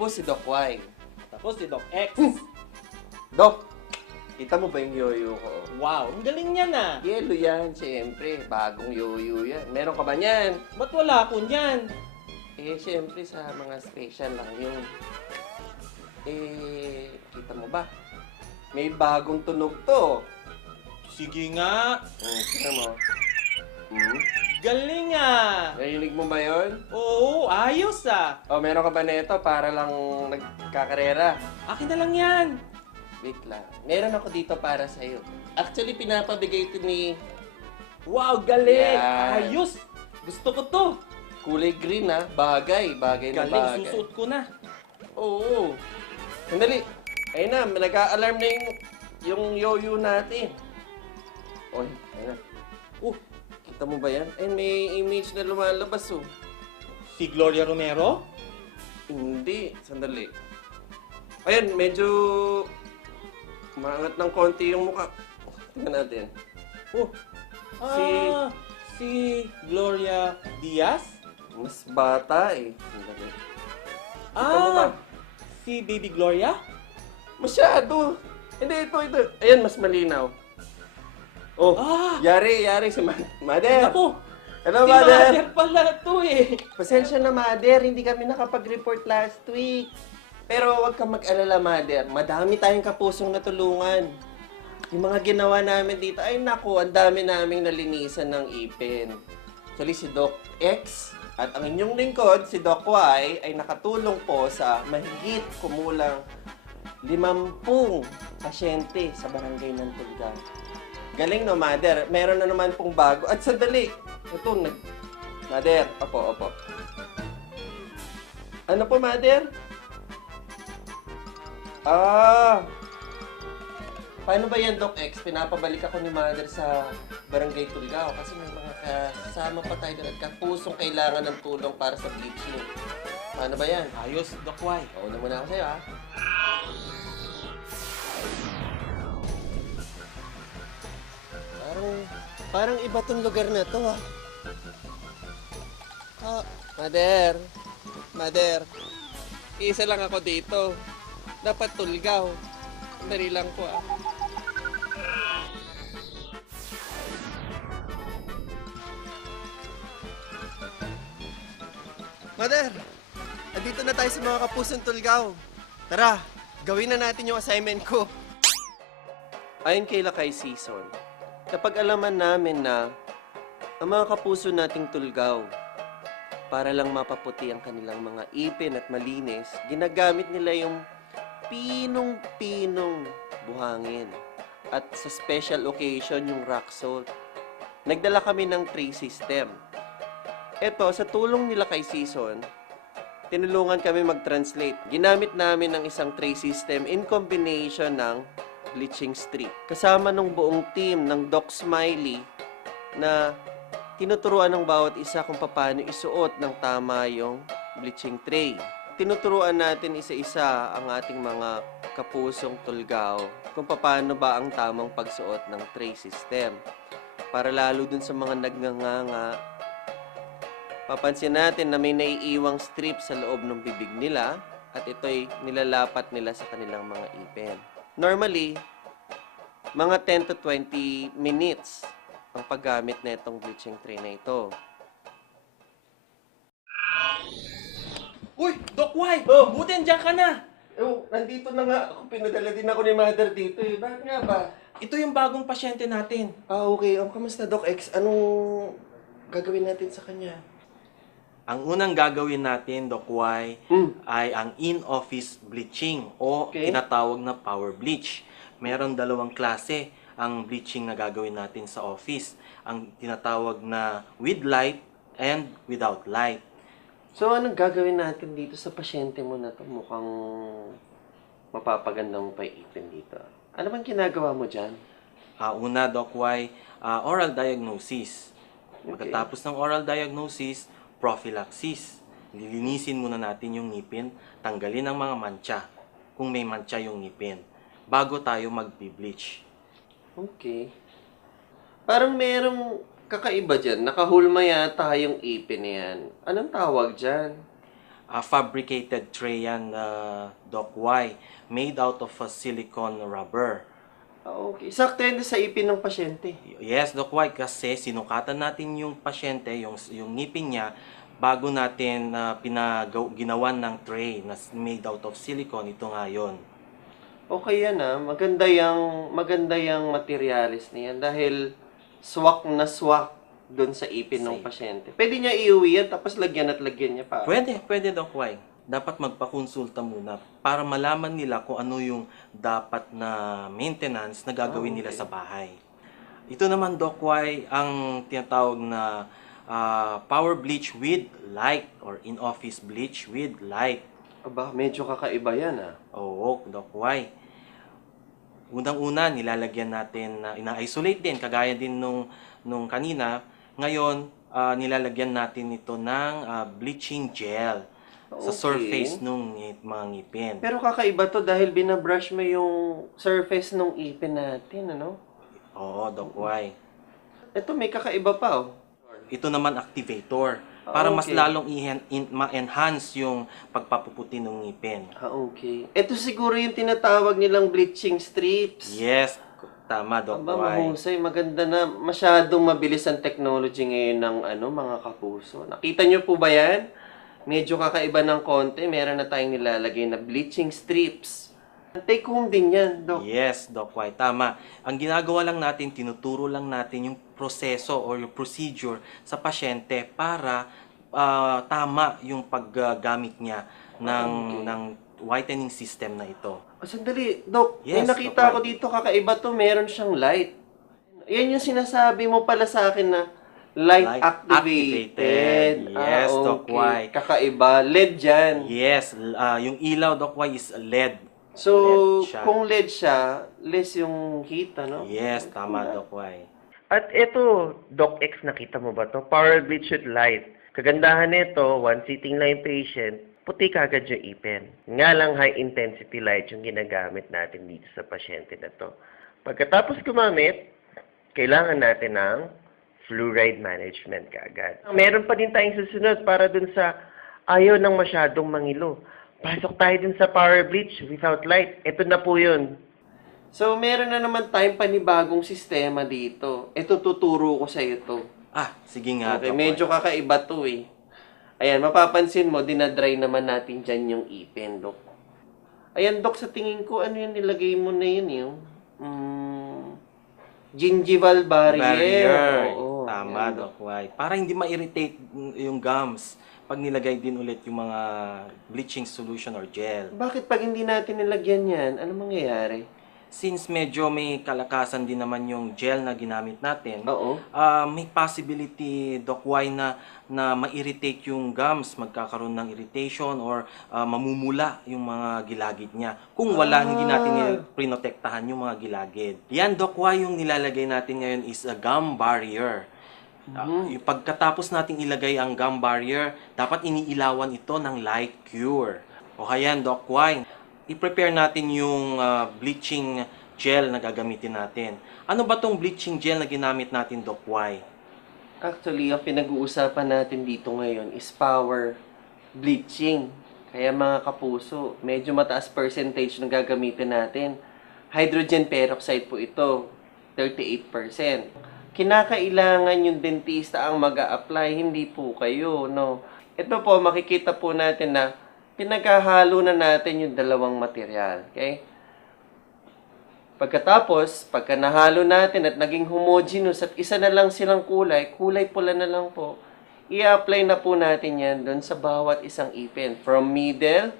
po si Doc Y. Tapos si Doc X. Doc, kita mo ba yung yoyo ko? Wow, ang galing niyan ah. Yelo yan, siyempre. Bagong yoyo yan. Meron ka ba niyan? Ba't wala ako niyan? Eh, siyempre sa mga special lang yun. Eh, kita mo ba? May bagong tunog to. Sige nga. Kita mo. Hmm? Galing ah. Narinig mo ba yun? Oo, ayos ah. O, meron ka ba nito para lang nagkakarera? Akin na lang yan. Wait lang. Meron ako dito para sa'yo. Actually, pinapabigay ito ni Wow, galing. Yan. Ayos. Gusto ko to. kulay green ha. Bagay. Bagay na Galing, bagay. susuot ko na. Oo. Sandali. Ayun na, nag-a-alarm na yung yoyo natin. Oy, ayun na. Kita mo ba yan? Ayun, may image na lumalabas oh. Si Gloria Romero? Hindi. Sandali. Ayun, medyo maangat ng konti yung mukha. Tingnan natin. Si Gloria Diaz? Mas bata eh. Sandali. Kita mo ba? Si Baby Gloria? Masyado. Hindi, ito. Ayan, mas malinaw. Oh, yari si Mother. Ako, Hello, si Mother. Mother pala to eh. Pasensya na, Mother. Hindi kami nakapag-report last week. Pero huwag kang mag-alala, Mother. Madami tayong kapusong natulungan. Yung mga ginawa namin dito, ay naku, ang dami naming nalinisan ng ipin. Actually, si Doc X at ang inyong lingkod, si Doc Y, ay nakatulong po sa mahigit kumulang 50 pasyente sa barangay ng Tulga. Galing no, Mother. Meron na naman pong bago. At sandali. Ito, Mother, opo. Ano po, Mother? Paano ba yan, Doc X? Pinapabalik ako ni Mother sa Barangay Tulgao kasi may mga kasama pa tayo doon at kapusong kailangan ng tulong para sa bleaching. Paano ba yan? Ayos, Doc Y. Una muna ako sa'yo, ha? Parang iba tong lugar na to, ha? Mother. Isa lang ako dito. Dapat Tulgao. Dali lang po, ah. Mother, andito na tayo sa mga kapusong Tulgao. Tara, gawin na natin yung assignment ko. Ayon kay Lakay Season, napag-alaman namin na ang mga kapuso nating Tulgao, para lang mapaputi ang kanilang mga ipin at malinis, ginagamit nila yung pinong-pinong buhangin. At sa special occasion, yung rock salt. Nagdala kami ng tray system. Ito, sa tulong nila kay Season, tinulungan kami mag-translate. Ginamit namin ng isang tray system in combination ng bleaching strip. Kasama ng buong team ng Doc Smiley na tinuturuan ng bawat isa kung paano isuot ng tama yung bleaching tray. Tinuturuan natin isa-isa ang ating mga kapusong Tulgao kung paano ba ang tamang pagsuot ng tray system. Para lalo dun sa mga nagnganganga, papansin natin na may naiiwang strip sa loob ng bibig nila at ito'y nilalapat nila sa kanilang mga ipin. Normally, mga 10 to 20 minutes ang paggamit na itong bleaching tray na ito. Uy, Doc Y! Buti andyan ka na! Nandito na nga ako. Pinadala din ako ni Mother dito eh. Bakit nga ba? Ito yung bagong pasyente natin. Okay. Kamusta, Doc X? Anong gagawin natin sa kanya? Ang unang gagawin natin, Doc Y, ay ang in-office bleaching o tinatawag na power bleach. Meron dalawang klase ang bleaching na gagawin natin sa office. Ang tinatawag na with light and without light. So, anong gagawin natin dito sa pasyente mo na to? Mukhang mapapaganda mo pa ipin dito. Ano bang ginagawa mo dyan? Una, Doc Y, oral diagnosis. Okay. Pagkatapos ng oral diagnosis, prophylaxis. Lilinisin muna natin yung ngipin, tanggalin ang mga mantsa, kung may mantsa yung ngipin, bago tayo mag-bleach. Okay. Parang merong kakaiba dyan. Nakahulma yata yung ipin na yan. Anong tawag dyan? fabricated tray yan, Doc Y, made out of silicone rubber. Okay. Sakto yan sa ipin ng pasyente. Yes, Doc Y, kasi sinukatan natin yung pasyente, yung ngipin niya, bago natin ginawan ng tray na made out of silicone. Ito nga yun. Okay yan ah. Maganda yung materialis niyan dahil swak na swak doon sa ipin ng Safe. pasyente. Pwede niya iuwi yan tapos lagyan at lagyan niya pa. Pwede, Doc Y. Dapat magpakonsulta muna para malaman nila kung ano yung dapat na maintenance na gagawin nila sa bahay. Ito naman, Doc Y, ang tinatawag na power bleach with light or in-office bleach with light. Aba, medyo kakaiba yan ah. Oo, Doc Y. Unang-una, nilalagyan natin, ina-isolate din, kagaya din nung kanina. Ngayon, nilalagyan natin ito ng bleaching gel sa Okay. surface ng mga ngipin. Pero kakaiba to dahil binabrush mo yung surface ng ipin natin, ano? Oo, Doc Y. Ito may kakaiba pa oh. Ito naman activator para mas Okay. lalong ma-enhance yung pagpapuputi ng ngipin. Okay. Ito siguro yung tinatawag nilang bleaching strips. Yes, tama, Doc Aba, Y. mahusay. Maganda na. Masyadong mabilis ang technology ngayon ng mga kapuso. Nakita nyo po ba yan? Medyo kakaiba ng konti. Meron na tayong nilalagay na bleaching strips. Take home din yan, Doc. Yes, Doc Y, tama. Ang ginagawa lang natin, tinuturo lang natin yung proseso or yung procedure sa pasyente para tama yung paggamit niya ng whitening system na ito. Sandali, Doc. May Yes, nakita Doc ko White. dito kakaiba to. Meron siyang light. Yan yung sinasabi mo pala sa akin na light Light activated. activated. Yes, Doc White. Kakaiba. LED dyan. Yes, yung ilaw, Doc Y, is LED. So, LED siya. kung LED siya, less yung heat, ano? Yes, tama, Doc Y. At ito, Doc X, nakita mo ba to? Power bleach with light. Kagandahan nito, one sitting lang yung patient, puti kagad yung ipin. Nga lang high intensity light yung ginagamit natin dito sa pasyente na to. Pagkatapos gumamit, kailangan natin ng fluoride management kaagad. Meron pa din tayong susunod para dun sa ayaw ng masyadong mangilo. Pasok tayo dun sa power bleach without light. Ito na po yun. So, meron na naman tayong panibagong sistema dito. Ito, tuturo ko sa ito. Sige nga, Okay, Doc medyo Y. kakaiba to eh. Ayan, mapapansin mo, dinadry naman natin dyan yung ipin, Dok. Ayan, Dok, sa tingin ko, ano yun, nilagay mo na yun, yung gingival barrier. Oo, Tama, yan, Doc Y. Para hindi ma-irritate yung gums pag nilagay din ulit yung mga bleaching solution or gel. Bakit pag hindi natin nilagyan yan, ano mangyayari? Since medyo may kalakasan din naman yung gel na ginamit natin, Oo. may possibility, Doc Y, na ma-irritate yung gums, magkakaroon ng irritation or mamumula yung mga gilagid niya. Kung wala, hindi natin prinotektahan yung mga gilagid. Yan, Doc Y, yung nilalagay natin ngayon is a gum barrier. Yung pagkatapos nating ilagay ang gum barrier, dapat iniilawan ito ng light cure. O hayan, Doc Y, i-prepare natin yung bleaching gel na gagamitin natin. Ano ba tong bleaching gel na ginamit natin, Doc Y? Actually, ang pinag-uusapan natin dito ngayon is power bleaching. Kaya mga kapuso, medyo mataas percentage na gagamitin natin. Hydrogen peroxide po ito, 38%. Kinakailangan yung dentista ang mag-a-apply, hindi po kayo, no? Ito po, makikita po natin na pinaghahalo na natin yung dalawang material, okay? Pagkatapos, pagka nahalo natin at naging homogeneous at isa na lang silang kulay, kulay pula na lang po, i-apply na po natin yan doon sa bawat isang ipin, from middle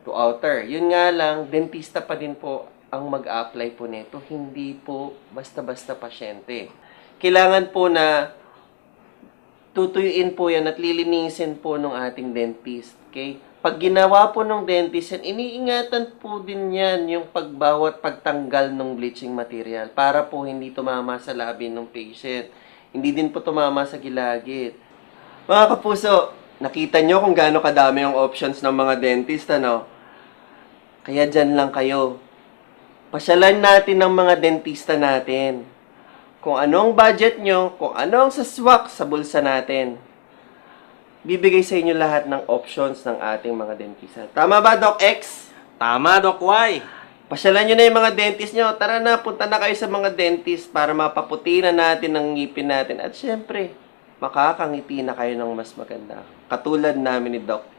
to outer. Yun nga lang, dentista pa din po ang mag-apply po nito, hindi po basta-basta pasyente. Kailangan po na tutuyuin po yan at lilinisin po ng ating dentist, okay? Pag ginawa po ng dentist yan, iniingatan po din yan yung pagtanggal ng bleaching material para po hindi tumama sa labi ng patient. Hindi din po tumama sa gilagid. Mga kapuso, nakita nyo kung gaano kadami yung options ng mga dentist, ano? Kaya dyan lang kayo. Pasyalan natin ng mga dentista natin. Kung anong budget nyo, kung anong saswak sa bulsa natin. bibigay sa inyo lahat ng options ng ating mga dentista. Tama ba, Doc X? Tama, Doc Y. Pasyalan nyo na yung mga dentist nyo. Tara na, punta na kayo sa mga dentist para mapaputi na natin ang ngipin natin. At syempre, makakangiti na kayo ng mas maganda. Katulad namin ni Doc